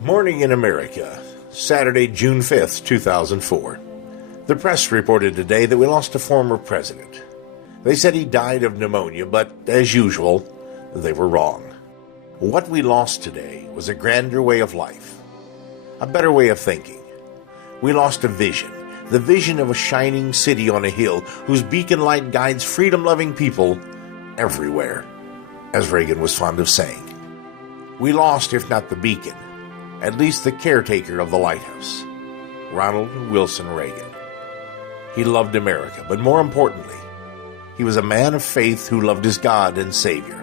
Mourning in America, Saturday, June 5th, 2004. The press reported today that we lost a former president. They said he died of pneumonia, but as usual, they were wrong. What we lost today was a grander way of life, a better way of thinking. We lost a vision, the vision of a shining city on a hill whose beacon light guides freedom-loving people everywhere, as Reagan was fond of saying. We lost, if not the beacon, at least the caretaker of the lighthouse, Ronald Wilson Reagan. He loved America, but more importantly, he was a man of faith who loved his God and Savior.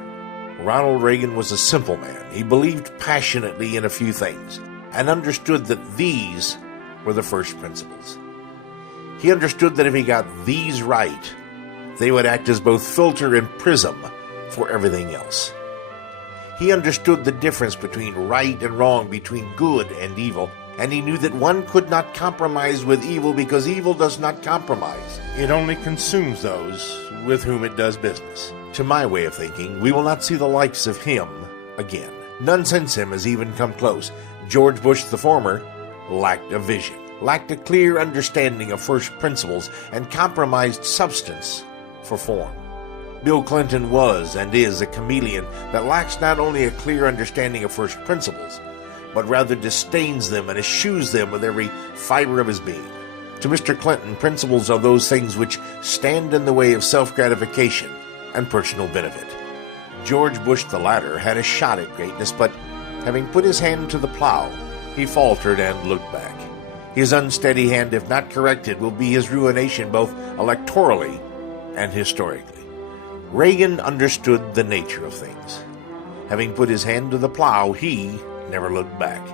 Ronald Reagan was a simple man. He believed passionately in a few things and understood that these were the first principles. He understood that if he got these right, they would act as both filter and prism for everything else. He understood the difference between right and wrong, between good and evil, and he knew that one could not compromise with evil because evil does not compromise. It only consumes those with whom it does business. To my way of thinking, we will not see the likes of him again. None since him has even come close. George Bush the former lacked a vision, lacked a clear understanding of first principles, and compromised substance for form. Bill Clinton was and is a chameleon that lacks not only a clear understanding of first principles, but rather disdains them and eschews them with every fiber of his being. To Mr. Clinton, principles are those things which stand in the way of self-gratification and personal benefit. George Bush the latter had a shot at greatness, but having put his hand to the plow, he faltered and looked back. His unsteady hand, if not corrected, will be his ruination both electorally and historically. Reagan understood the nature of things. Having put his hand to the plow, he never looked back.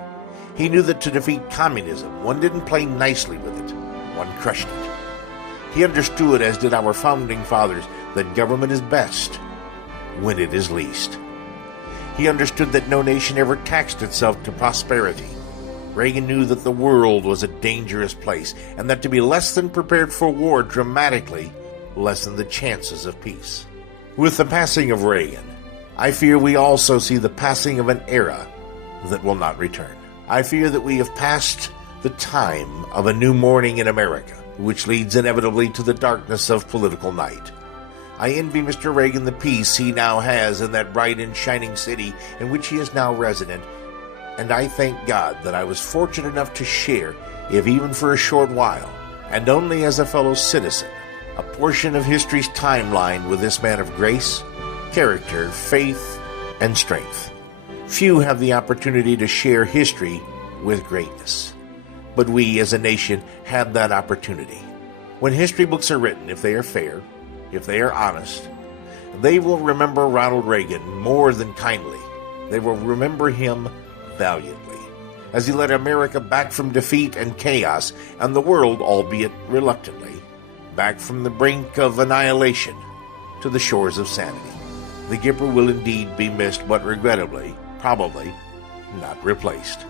He knew that to defeat communism, one didn't play nicely with it, one crushed it. He understood, as did our founding fathers, that government is best when it is least. He understood that no nation ever taxed itself to prosperity. Reagan knew that the world was a dangerous place, and that to be less than prepared for war dramatically lessened the chances of peace. With the passing of Reagan, I fear we also see the passing of an era that will not return. I fear that we have passed the time of a new morning in America, which leads inevitably to the darkness of political night. I envy Mr. Reagan the peace he now has in that bright and shining city in which he is now resident, and I thank God that I was fortunate enough to share, if even for a short while, and only as a fellow citizen, a portion of history's timeline with this man of grace, character, faith, and strength. Few have the opportunity to share history with greatness, but we as a nation have that opportunity. When history books are written, if they are fair, if they are honest, they will remember Ronald Reagan more than kindly. They will remember him valiantly, as he led America back from defeat and chaos, and the world, albeit reluctantly, back from the brink of annihilation to the shores of sanity. The Gipper will indeed be missed, but regrettably, probably not replaced.